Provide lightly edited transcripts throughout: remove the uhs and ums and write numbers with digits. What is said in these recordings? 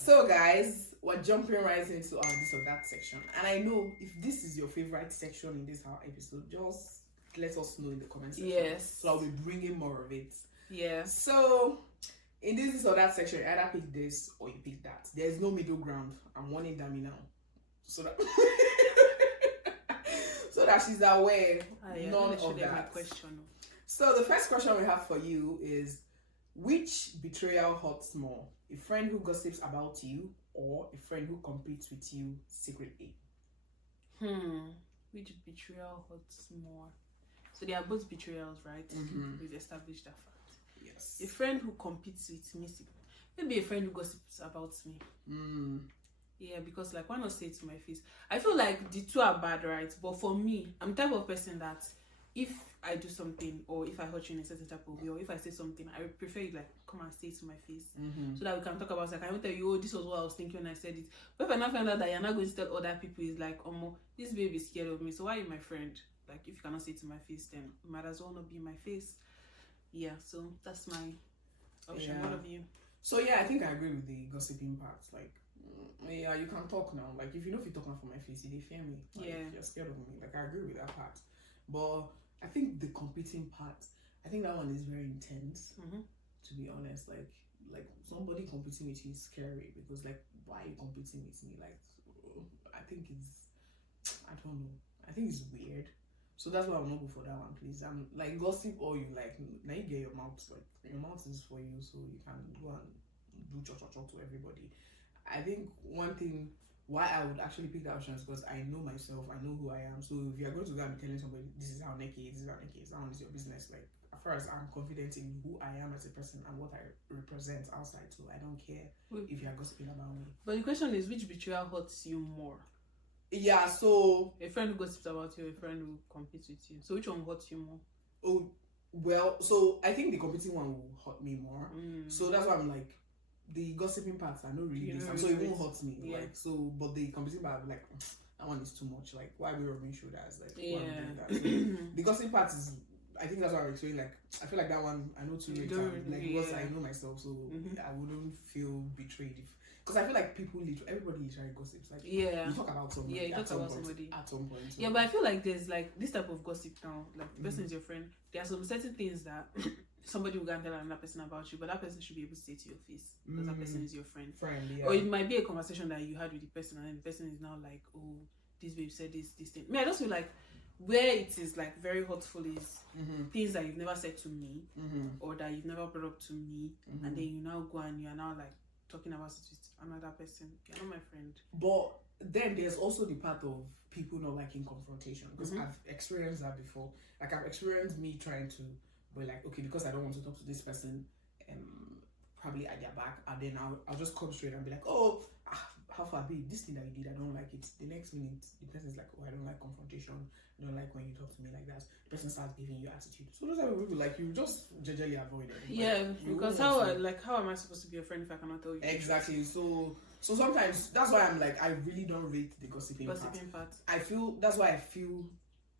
So, guys, we're jumping right into our this or that section, and I know if this is your favorite section in this our episode, just let us know in the comment section. Yes. So I'll be bringing more of it. Yeah. So, in this or that section, you either pick this or you pick that. There's no middle ground. I'm warning Dami now, so that so that she's aware. None of that. Question. So the first question we have for you is, which betrayal hurts more? A friend who gossips about you or a friend who competes with you secretly? Which betrayal hurts more? So they are both betrayals, right? Mm-hmm. We've established that fact. Yes. A friend who competes with me, maybe a friend who gossips about me. Yeah, because like, why not say it to my face? I feel like the two are bad, right? But for me, I'm the type of person that if I do something or if I hurt you in a certain type of way or if I say something, I would prefer you like come and say it to my face so that we can talk about it. Like, I won't tell you, oh, this was what I was thinking when I said it. But if I now find out that you're not going to tell other people, it's like, this baby is scared of me, so why are you my friend? Like, if you cannot say it to my face, then you might as well not be in my face. Yeah, so that's my option. Yeah. What of you? So yeah, I think I agree with the gossiping part. Like, yeah, you can talk now. Like, if you know if you're talking for my face, they fear me. Like, Yeah. you're scared of me. Like, I agree with that part. But I think the competing part, I think that one is very intense. To be honest, like somebody competing with you is scary because like, why are you competing with me? Like, I think I don't know. I think it's weird. So that's why I'm not go for that one, please. I'm like, gossip or you like, now you get your mouth, like your mouth is for you, so you can go and do cho to everybody. I think one thing why I would actually pick that option is because I know myself, I know who I am. So if you're going to go and be telling somebody this is how Nekky is, that one is your business. Like, as far as I'm confident in who I am as a person and what I represent outside, so I don't care if you're gossiping about me. But the question is, which betrayal hurts you more? Yeah, so a friend who gossips about you, a friend who competes with you. So which one hurts you more? Oh, well, so I think the competing one will hurt me more. So that's why I'm like, the gossiping parts are not really this, so it won't hurt me. Yeah. Like, so, but the competing part, like, that one is too much. Like, why are we rubbing shoulders? Like, why are we doing that? So, the gossip part is, I think that's why I'm explaining. Like, I feel like that one, I know too late. Like, because I know myself, so I wouldn't feel betrayed if. Because I feel like everybody literally gossips. Like, you talk about somebody. Yeah, you talk about somebody at some point. So. Yeah, but I feel like there's like this type of gossip now. Like, the person is your friend. There are some certain things that somebody will go and tell another person about you, but that person should be able to say to your face because that person is your friend. Yeah. Or it might be a conversation that you had with the person, and then the person is now like, oh, this babe said this thing. I just feel like where it is like very hurtful is things that you've never said to me or that you've never brought up to me, and then you now go and you are now like talking about it with another person. You're not my friend. But then there's also the part of people not liking confrontation, because I've experienced that before. Like, I've experienced me trying to be like, okay, because I don't want to talk to this person probably at their back, and then I'll just come straight and be like, oh, how far, babe, this thing that you did, I don't like it. The next minute the person's like, oh, I don't like confrontation, I don't like when you talk to me like that. The person starts giving you attitude. So those are people like, you just jejely avoid it. Yeah, like, because how am I supposed to be a friend if I cannot tell you? Exactly. So sometimes that's why I'm like, I really don't rate the gossiping part. I feel that's why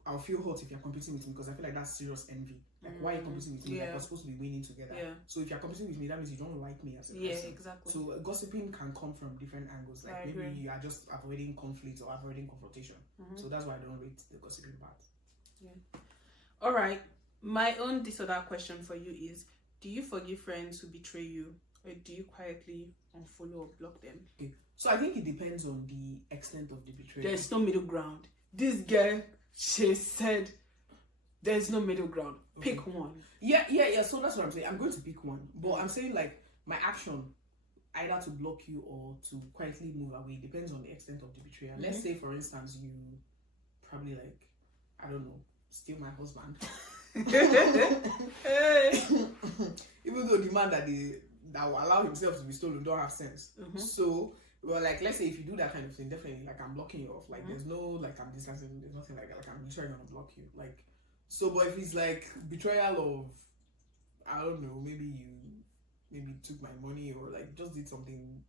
I'll feel hurt if you're competing with me, because I feel like that's serious envy. Like, why are you competing with me? Like, we're supposed to be winning together. Yeah. So if you're competing with me, that means you don't like me as a person. Yeah, exactly. So gossiping can come from different angles. Like, maybe you are just avoiding conflict or avoiding confrontation. So that's why I don't rate the gossiping part. Yeah. All right. My own this or that question for you is: do you forgive friends who betray you, or do you quietly unfollow or block them? Okay. So I think it depends on the extent of the betrayal. There's no middle ground. This girl, she said, there's no middle ground. Okay. Pick one. Yeah. So that's what I'm saying. I'm going to pick one, but I'm saying like my action, either to block you or to quietly move away, depends on the extent of the betrayal. Let's say, for instance, you probably like, I don't know, steal my husband. Even though the man that will allow himself to be stolen don't have sense. So, well, like, let's say if you do that kind of thing, definitely, like, I'm blocking you off. Like, there's no, like, I'm distancing, there's nothing like that. Like, I'm literally gonna block you. Like, so, but if it's like betrayal of, I don't know, maybe you took my money or like just did something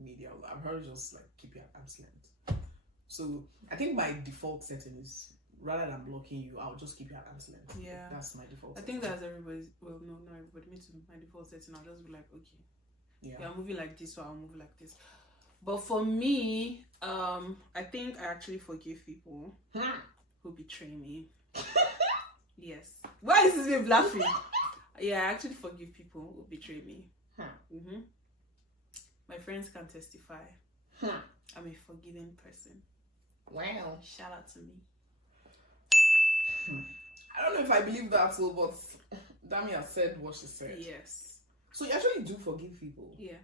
medial, I've heard just like keep your arm's length. So I think my default setting is, rather than blocking you, I'll just keep your arm's length. Yeah, that's my default. I think that's everybody's. Well, no, not everybody. Me too. My default setting, I'll just be like, okay, you're moving like this, so I'll move like this. But for me, I think I actually forgive people who betray me. Yes. Why is this me laughing? Yeah, I actually forgive people who betray me. My friends can testify. I'm a forgiving person. Wow. Shout out to me. I don't know if I believe that too, but Dami has said what she said. Yes. So you actually do forgive people? Yeah.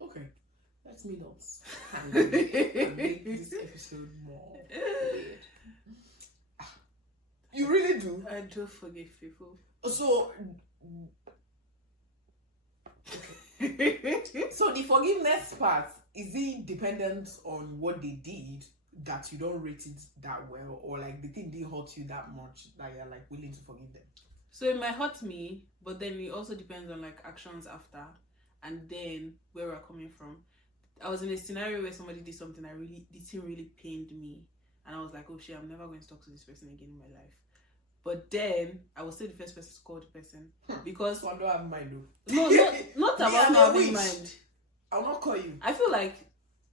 Okay. Let's meet up and make this episode more weird. You really do? I do forgive people. So, okay. So the forgiveness part, is it dependent on what they did that you don't rate it that well, or like the thing didn't hurt you that much that you're like willing to forgive them? So it might hurt me, but then it also depends on like actions after, and then where we're coming from. I was in a scenario where somebody did something the thing really pained me, and I was like, oh shit, I'm never going to talk to this person again in my life. But then I was still the first person to call the person because so I don't have mind though. No, not about not having mind. I'll not call you. I feel like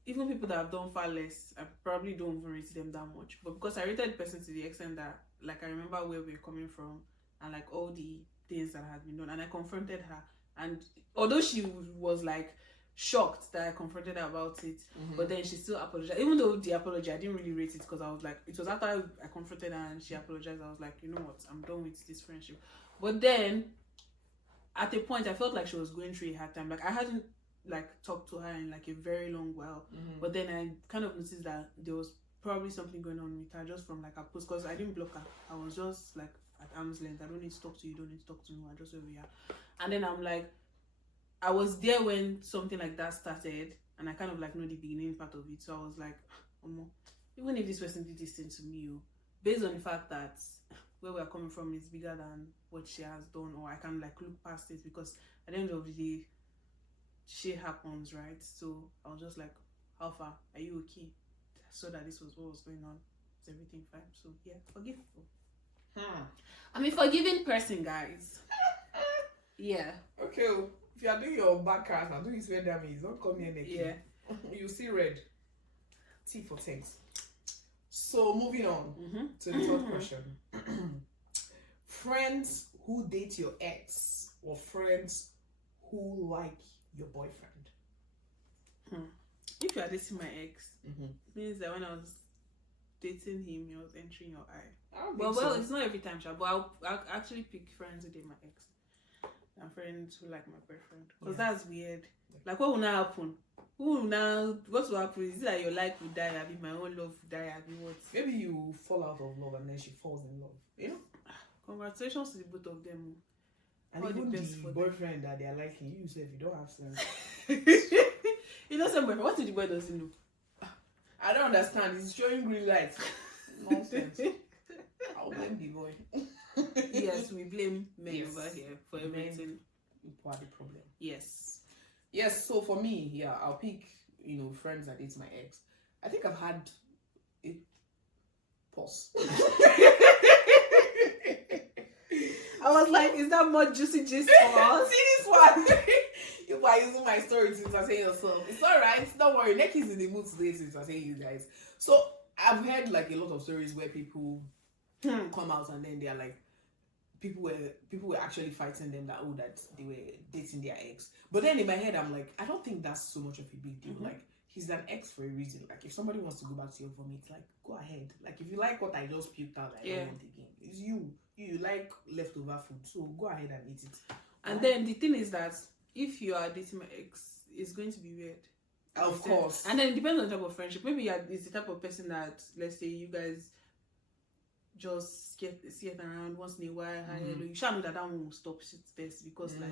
even people that have done far less, I probably don't even rate them that much. But because I rated the person to the extent that like I remember where we were coming from and like all the things that had been done, and I confronted her, and although she was like shocked that I confronted her about it, but then she still apologized. Even though the apology, I didn't really rate it because I was like, it was after I confronted her and she apologized, I was like, you know what, I'm done with this friendship. But then at a point I felt like she was going through a hard time. Like I hadn't like talked to her in like a very long while, but then I kind of noticed that there was probably something going on with her just from like her post, because I didn't block her. I was just like at arm's length. I don't need to talk to you, don't need to talk to me, I just where we are. And then I'm like, I was there when something like that started, and I kind of like know the beginning part of it. So I was like, even if this person did this thing to me, based on the fact that where we're coming from is bigger than what she has done, or I can like look past it, because at the end of the day, shit happens, right? So I was just like, how far? Are you okay? So that this was what was going on. Is everything fine? So yeah, forgive people. I'm a forgiving person, guys. Yeah. Okay. If you are doing your back cast, I'm doing it where Dami. Don't call me a Nekky. Yeah. You see red. T for things. So moving on to the third question. Friends who date your ex, or friends who like your boyfriend? If you are dating my ex, means that when I was dating him, he was entering your eye. Well, it's not every time, but I'll actually pick friends who date my ex and friends who like my boyfriend, because that's weird. Like, what will now happen? What will happen? Is it that your life will die? I mean, my own love will die. I mean, what? Maybe you fall out of love and then she falls in love. You know? Congratulations to the both of them. And even the boyfriend that they are liking, you say if you don't have sense. You know, some boyfriend, what if the boy doesn't know? I don't understand. He's showing green lights. Nonsense. I'll blame the boy. Yes, we blame men over here for everything. What the problem? Yes. So for me, I'll pick, friends that date my ex. I think I've had a pause. I was like, is that more juicy gist for us? See this one? You are using my story to entertain yourself. It's alright, don't worry. Nekky's in the mood today to entertain you guys. So I've heard like a lot of stories where people come out and then they're like, people were actually fighting them that they were dating their ex. But then in my head I'm like, I don't think that's so much of a big deal. Like, he's an ex for a reason. Like, if somebody wants to go back to your vomit, like, go ahead. Like, if you like what I just puked out, I don't want again. It's you like leftover food, so go ahead and eat it. And then the thing is that if you are dating my ex, it's going to be weird. Of course. And then it depends on the type of friendship. Maybe it's the type of person that, let's say, you guys just see it around once in a while. Hello. You shall know that one will stop shit first, because like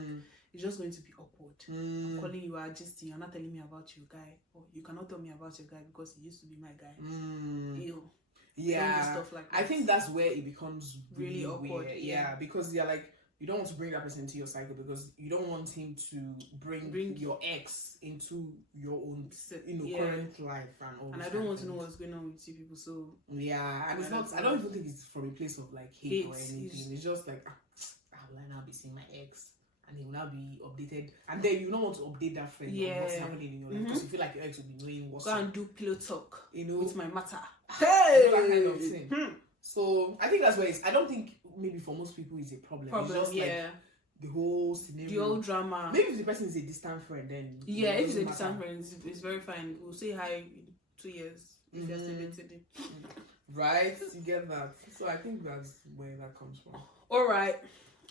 it's just going to be awkward. I'm calling you out, just you're not telling me about your guy, or you cannot tell me about your guy because he used to be my guy. Ew. Yeah, stuff like that. I think that's where it becomes really awkward. Weird. Yeah, because you're like, you don't want to bring that person into your cycle, because you don't want him to bring your ex into your own, current life and all. And I don't want to know what's going on with you people. So yeah, and it's not. I don't even think it's from a place of like hate or anything. It's just like, will I now be seeing my ex and he will now be updated, and then you don't want to update that friend on what's happening in your life because you feel like your ex will be knowing what's go and do pillow talk, with my matter. Hey, that kind of thing. So I think that's where I don't think maybe for most people it's a problem. It's just like the whole scenario, the whole drama. Maybe if the person is a distant friend, then if it's a distant friend, it's very fine. We'll say hi in 2 years if you're still dating. Right, you get that. So I think that's where that comes from. All right.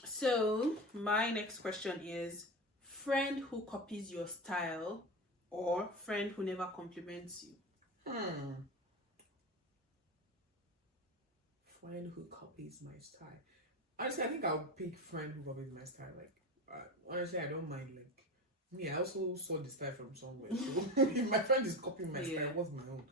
So my next question is: friend who copies your style or friend who never compliments you? Friend who copies my style. Honestly, I think I'll pick friend who copies my style. Like, honestly, I don't mind. Like, me, I also saw the style from somewhere. So if my friend is copying my style, what's my own?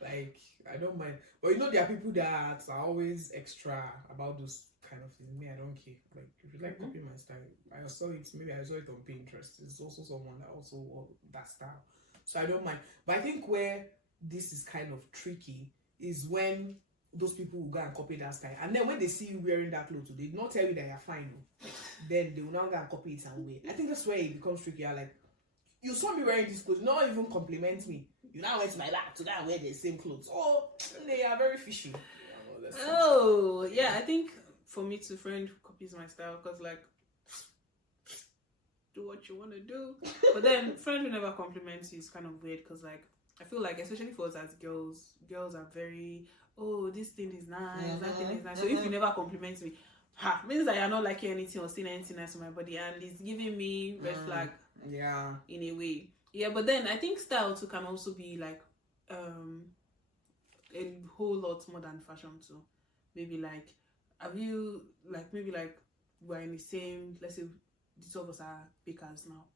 Like, I don't mind. But you know, there are people that are always extra about those kind of things. Me, I don't care. Like, if you like copying my style, I saw it. Maybe I saw it on Pinterest. It's also someone that also wore that style. So I don't mind. But I think where this is kind of tricky is when those people will go and copy that style, and then when they see you wearing that clothes, they do not tell you that you're fine. Then they will now go and copy it and wear. I think that's where it becomes tricky. You're like, you saw me wearing this clothes, not even compliment me. You now went to my lap to go and wear the same clothes. Oh, they are very fishy. I think for me to friend who copies my style, because like, do what you want to do. But then friend who never compliments you is kind of weird, because like, I feel like especially for us as girls are very, oh, this thing is nice, that thing is nice. So if you never compliment me, means that you're not liking anything or seeing anything nice on my body, and it's giving me red flag. Yeah. In a way. Yeah, but then I think style too can also be like a whole lot more than fashion too. Maybe like, have you like, maybe like we're in the same, let's say the two of us are bakers now,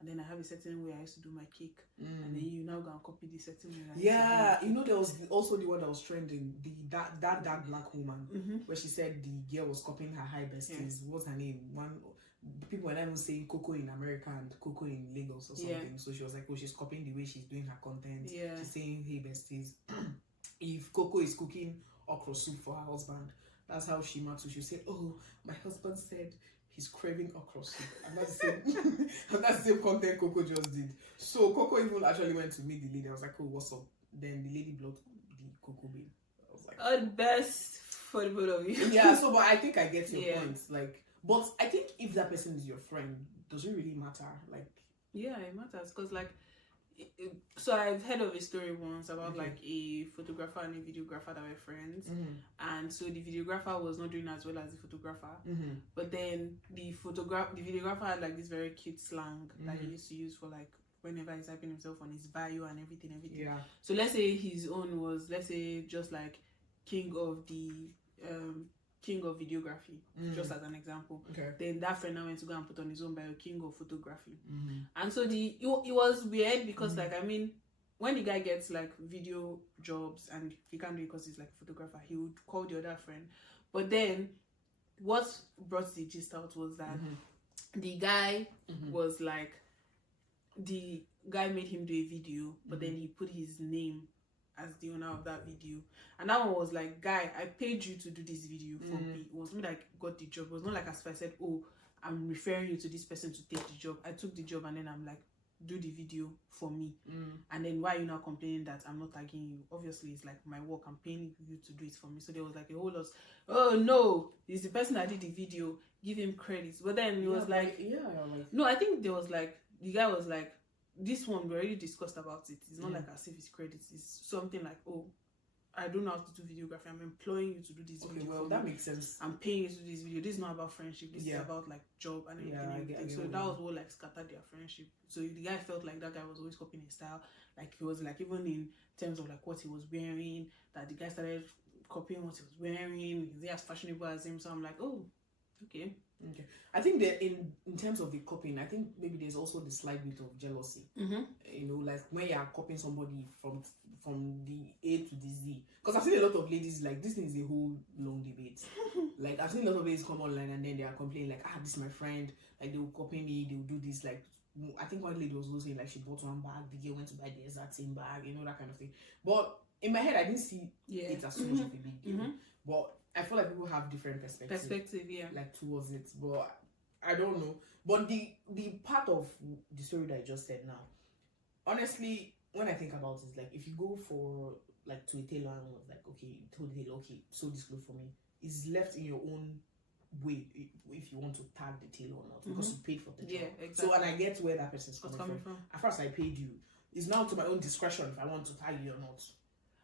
and then I have a certain way I used to do my cake, and then you now go and copy the certain way. You know, there was also the one that was trending, that black woman, where she said the girl was copying her high besties. What's her name? People were not even saying Coco in America and Coco in Lagos or something. So she was like, oh, she's copying the way she's doing her content. She's saying, hey besties, if Coco is cooking okra soup for her husband, that's how she marks. So she'll say, oh, my husband said he's craving okra soup. And that's the same content Coco just did. So Coco even actually went to meet the lady. I was like, oh, what's up? Then the lady blocked the Coco babe. I was like, oh, the best for the both of you. So but I think I get your point. Like, but I think if that person is your friend, does it really matter? Like, it matters, because like, so I've heard of a story once about like a photographer and a videographer that were friends, and so the videographer was not doing as well as the photographer, but then the videographer had like this very cute slang that he used to use for like whenever he's typing himself on his bio and everything. So let's say his own was, let's say, just like king of videography, just as an example. Then that friend now went to go and put on his own bio, king of photography. And so it was weird, because like, I mean, when the guy gets like video jobs and he can't do it because he's like a photographer, he would call the other friend. But then what brought the gist out was that the guy was like, the guy made him do a video, but then he put his name as the owner of that video, and that one was like, guy, I paid you to do this video for me. It was me that got the job. It was not like as if I said, oh, I'm referring you to this person to take the job. I took the job, and then I'm like, do the video for me. And then why are you now complaining that I'm not tagging you? Obviously it's like my work, I'm paying you to do it for me. So there was like a whole lot, oh no, it's the person that did the video, give him credits. But then it was like, no, I think there was like, the guy was like, this one, we already discussed about it. It's not like as if it's credits. It's something like, oh, I don't know how to do videography. I'm employing you to do this video. Well, that makes sense. I'm paying you to do this video. This is not about friendship. This is about like job and everything. So that was what like scattered their friendship. So the guy felt like that guy was always copying his style. Like he was like, even in terms of like what he was wearing, that the guy started copying what he was wearing. He's as fashionable as him. So I'm like, oh, okay. I think that in terms of the copying, I think maybe there's also the slight bit of jealousy. You know, like when you are copying somebody from the A to the Z. Because I've seen a lot of ladies, like, this thing is a whole long debate. Like, I've seen a lot of ladies come online and then they are complaining like, this is my friend, like they will copy me, they will do this. Like, I think one lady was also saying like she bought one bag, the girl went to buy the exact same bag, you know, that kind of thing. But in my head, I didn't see it as so much of a big deal. But I feel like people have different perspectives. Like towards it. But I don't know. But the part of the story that I just said now, honestly, when I think about it, like if you go for like to a tailor and was like, okay, you told the tailor, okay, sew this clothes for me, it's left in your own way if you want to tag the tailor or not, because you paid for the job. Yeah, exactly. So, and I get where that person's coming from. At first, I paid you. It's now to my own discretion if I want to tag you or not.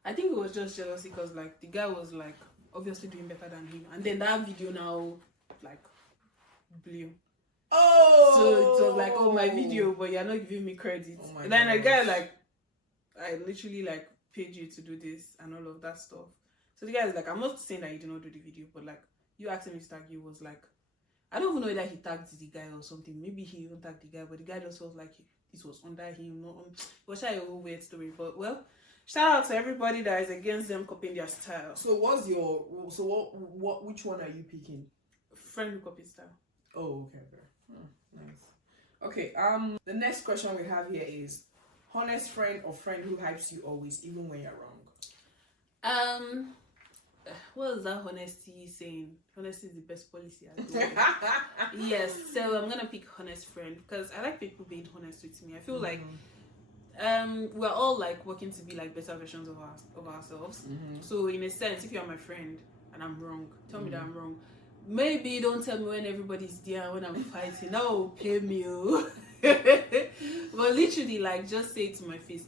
I think it was just jealousy because like the guy was like obviously doing better than him, and then that video now like blew. Oh, so it was like, oh, my video, but you're not giving me credit. Oh, and then the guy like, I literally like paid you to do this and all of that stuff. So the guy is like, I'm not saying that you did not do the video, but like you asking me to tag you was like, I don't even know whether he tagged the guy or something. Maybe he even tagged the guy, but the guy just felt like this was under him. Not it was a whole weird story, but well, shout out to everybody that is against them copying their style. So which one are you picking? Friend who copies style. Oh, okay. Nice. Okay, the next question we have here is honest friend or friend who hypes you always, even when you're wrong. What is that honesty saying? Honesty is the best policy. Yes, so I'm gonna pick honest friend because I like people being honest with me. I feel like we're all like working to be like better versions of ourselves. So in a sense, if you're my friend and I'm wrong, tell me that I'm wrong. Maybe don't tell me when everybody's there, when I'm fighting. No, pay me. But literally, like, just say it to my face.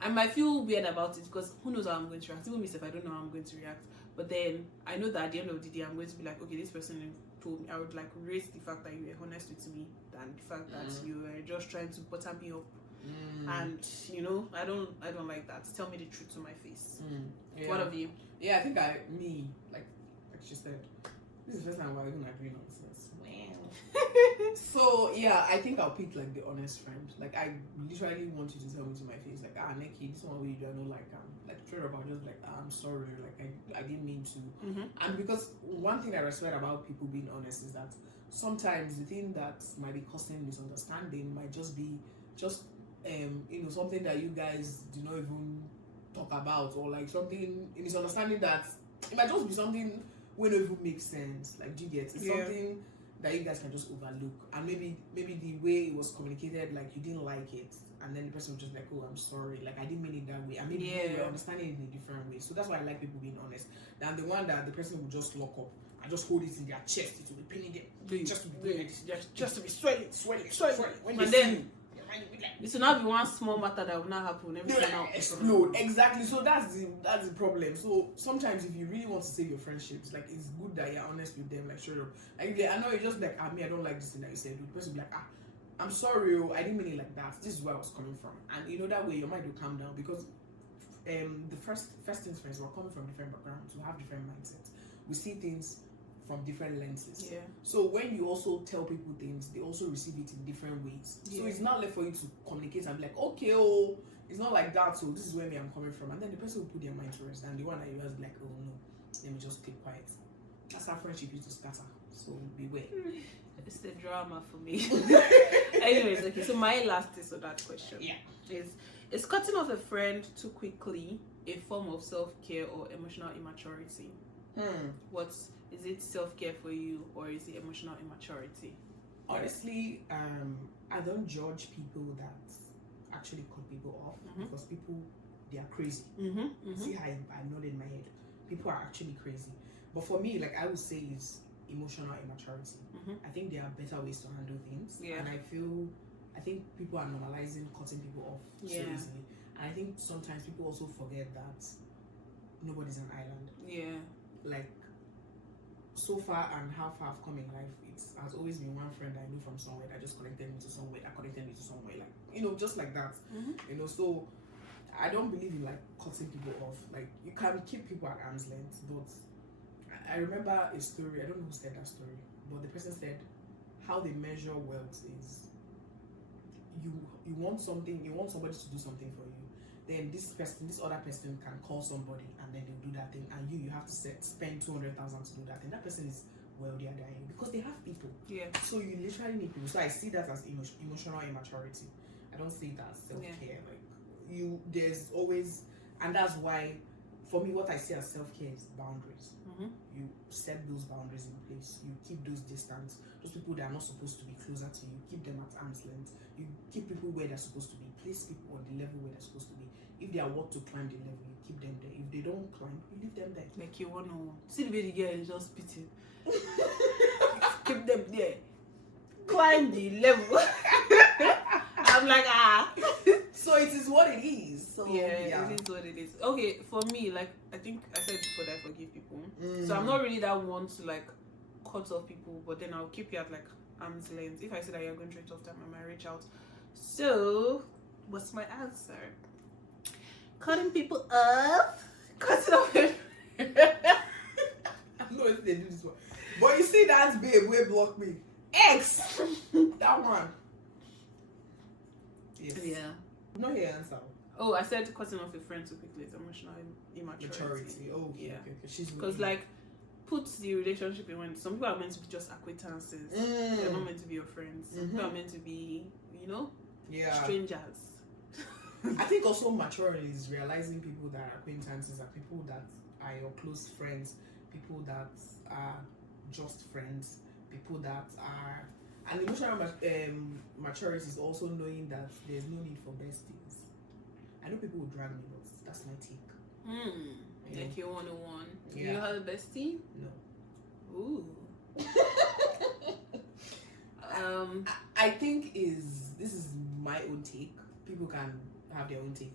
I might feel weird about it because who knows how I'm going to react. Even if I don't know how I'm going to react. But then I know that at the end of the day, I'm going to be like, okay, this person told me. I would like raise the fact that you were honest with me than the fact that you were just trying to butter me up. And you know, I don't like that. Tell me the truth to my face. Yeah. What of you? Yeah, I think like she said. This is the first time we're even agreeing on this. So yeah, I think I'll pick like the honest friend. Like I literally want you to tell me to my face, like, Nekky, this one way you do, I don't like straight up, I'll just like, I'm sorry, like I didn't mean to. And because one thing I respect about people being honest is that sometimes the thing that might be causing misunderstanding might just be something that you guys do not even talk about, or like something misunderstanding that it might just be something when it even makes sense. Like, do you get it? It's something that you guys can just overlook, and maybe the way it was communicated, like you didn't like it, and then the person was just like, oh, I'm sorry, like I didn't mean it that way, and maybe you were understanding it in a different way. So that's why I like people being honest than the one that the person will just lock up and just hold it in their chest. It will be paining them, just to be swelling. When and then it will not be one small matter that will not happen. Everything now explode. Exactly. So that's the problem. So sometimes if you really want to save your friendships, like it's good that you're honest with them. Like straight up. Like I know you're just like, I don't like this thing that you said. The person will be like, I'm sorry, I didn't mean it like that. This is where I was coming from. And that way your mind will calm down, because the first things first, we're coming from different backgrounds, we have different mindsets. We see things from different lenses. Yeah. So when you also tell people things, they also receive it in different ways. Yeah. So it's not left for you to communicate and be like, okay, it's not like that, so this is where I'm coming from. And then the person will put their mind to rest, and the one that you was like, oh no, let me just keep quiet. That's how friendship used to scatter. So beware. It's the drama for me. Anyways, okay, so my last is on that question. Yeah. Is cutting off a friend too quickly a form of self-care or emotional immaturity? Is it self-care for you, or is it emotional immaturity? Honestly, I don't judge people that actually cut people off, because people, they are crazy. See how I nodded my head. People are actually crazy. But for me, like I would say, is emotional immaturity. I think there are better ways to handle things. Yeah. And I think people are normalizing cutting people off so easily. And I think sometimes people also forget that nobody's an island. Yeah. Like, so far and how far I've come in life, it has always been one friend I knew from somewhere that just connected me to somewhere, like, just like that. So I don't believe in like cutting people off. Like, you can keep people at arm's length, but I remember a story, I don't know who said that story, but the person said how they measure wealth is you want somebody to do something for you, then this other person can call somebody and then they'll do that thing, and you have to spend 200,000 to do that thing. That person is wealthier than you because they have people. Yeah. So you literally need people. So I see that as emotional immaturity. I don't see that as self-care. Yeah. Like there's always, and that's why for me, what I see as self-care is boundaries. You set those boundaries in place. You keep those distance. Those people that are not supposed to be closer to you, keep them at arm's length. You keep people where they're supposed to be. Place people on the level where they're supposed to be. If they are worth to climb the level, you keep them there. If they don't climb, you leave them there. Like you 101. See the way the girl is just spitting. Keep them there. Climb the level. I'm like, So it is what it is. So yeah, it is what it is. Okay, for me, like I think I said before that I forgive people. So I'm not really that one to like cut off people, but then I'll keep you at like arm's length. If I see that you're going through a tough time, I might reach out. So what's my answer? Cutting people off? Cutting off. I know if they do this one. But you see that babe will block me. X! That one. Yes. Yeah. Not your answer. Oh, I said cutting off a friend too quickly is emotional immaturity. Oh, yeah. Okay. Because like, put the relationship in when some people are meant to be just acquaintances. They're not meant to be your friends. Some people are meant to be, strangers. I think also maturity is realizing people that are acquaintances are people that are your close friends, people that are just friends, people that are... And emotional maturity is also knowing that there's no need for besties. I know people will drag me, but that's my take. Nekky 101. Yeah. Do you have a bestie? No. Ooh. I think this is my own take. People can have their own take.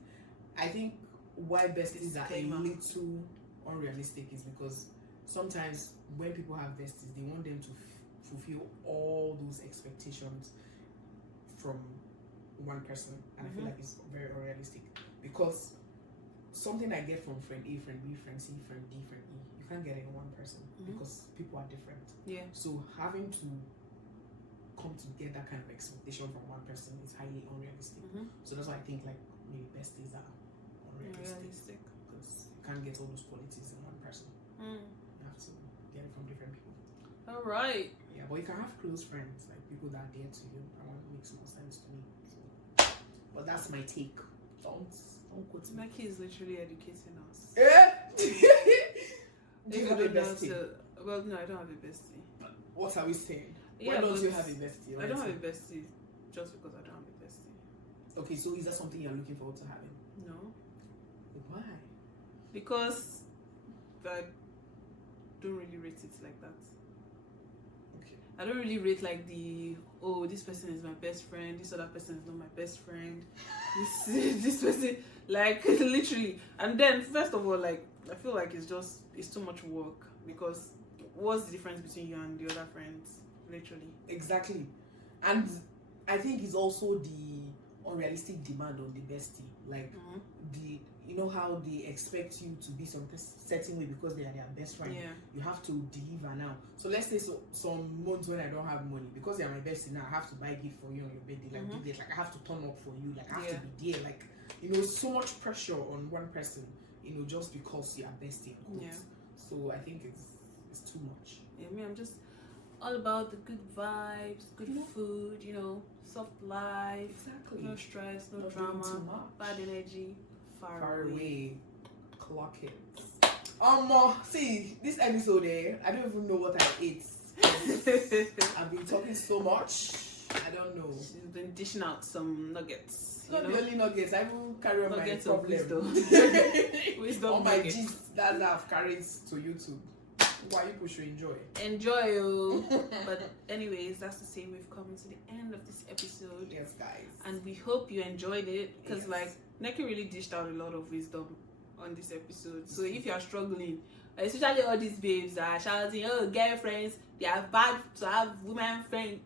I think why besties are a little unrealistic is because sometimes when people have besties, they want them to fulfill all those expectations from one person, and I feel like it's very unrealistic because something I get from friend A, friend B, friend C, friend D, friend E, you can't get it in one person because people are different. Yeah. So having to come to get that kind of expectation from one person is highly unrealistic. So that's why I think like maybe besties are unrealistic because you can't get all those qualities in one person. You have to get it from different people. All right. Yeah, but you can have close friends, like people that are dear to you. That one makes more sense to me. So, but that's my take. Don't quote me. Nekky is literally educating us. Do you have a bestie? Well, no, I don't have a bestie. What are we saying? Yeah, Why don't you have a bestie? I don't have a bestie just because I don't have a bestie. Okay, so is that something you're looking forward to having? No. Why? Because I don't really rate it like that. Okay. I don't really rate like this person is my best friend, this other person is not my best friend. This person, like literally. And then first of all, like I feel like it's too much work because what's the difference between you and the other friends? Literally. Exactly. And I think it's also the unrealistic demand on the bestie. Like you know how they expect you to be some certain way because they are their best friend. Yeah. You have to deliver now. So let's say some months when I don't have money, because they are my bestie now, I have to buy gift for you on your birthday. Like like I have to turn up for you. Like I have to be there. Like so much pressure on one person. Just because you are bestie. Yeah. So I think it's too much. Yeah, me, I'm just all about the good vibes, good food, soft life. Exactly. No stress, no drama, bad energy. Far away. Clock it. See, this episode I don't even know what I ate. I've been talking so much. I don't know. She's been dishing out some nuggets. Not the only nuggets. I will carry on nuggets my problem. Wisdom all my nuggets. gist that I've carried to YouTube. Why you push to enjoy? Enjoy. But anyways, that's to say we've come to the end of this episode. Yes, guys. And we hope you enjoyed it because Nekky really dished out a lot of wisdom on this episode. So if you are struggling, especially all these babes that are shouting, "Oh, girlfriends, they are bad to have women friends."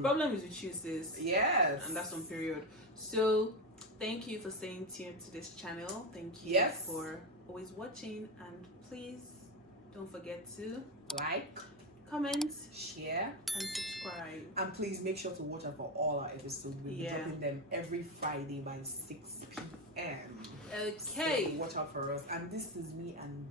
Problem is with you, sis. Yes. And that's on period. So thank you for staying tuned to this channel. Thank you for always watching, and please don't forget to like, comment, share, and subscribe. And please make sure to watch out for all our episodes. We'll be dropping them every Friday by 6 p.m. Okay. So watch out for us. And this is me and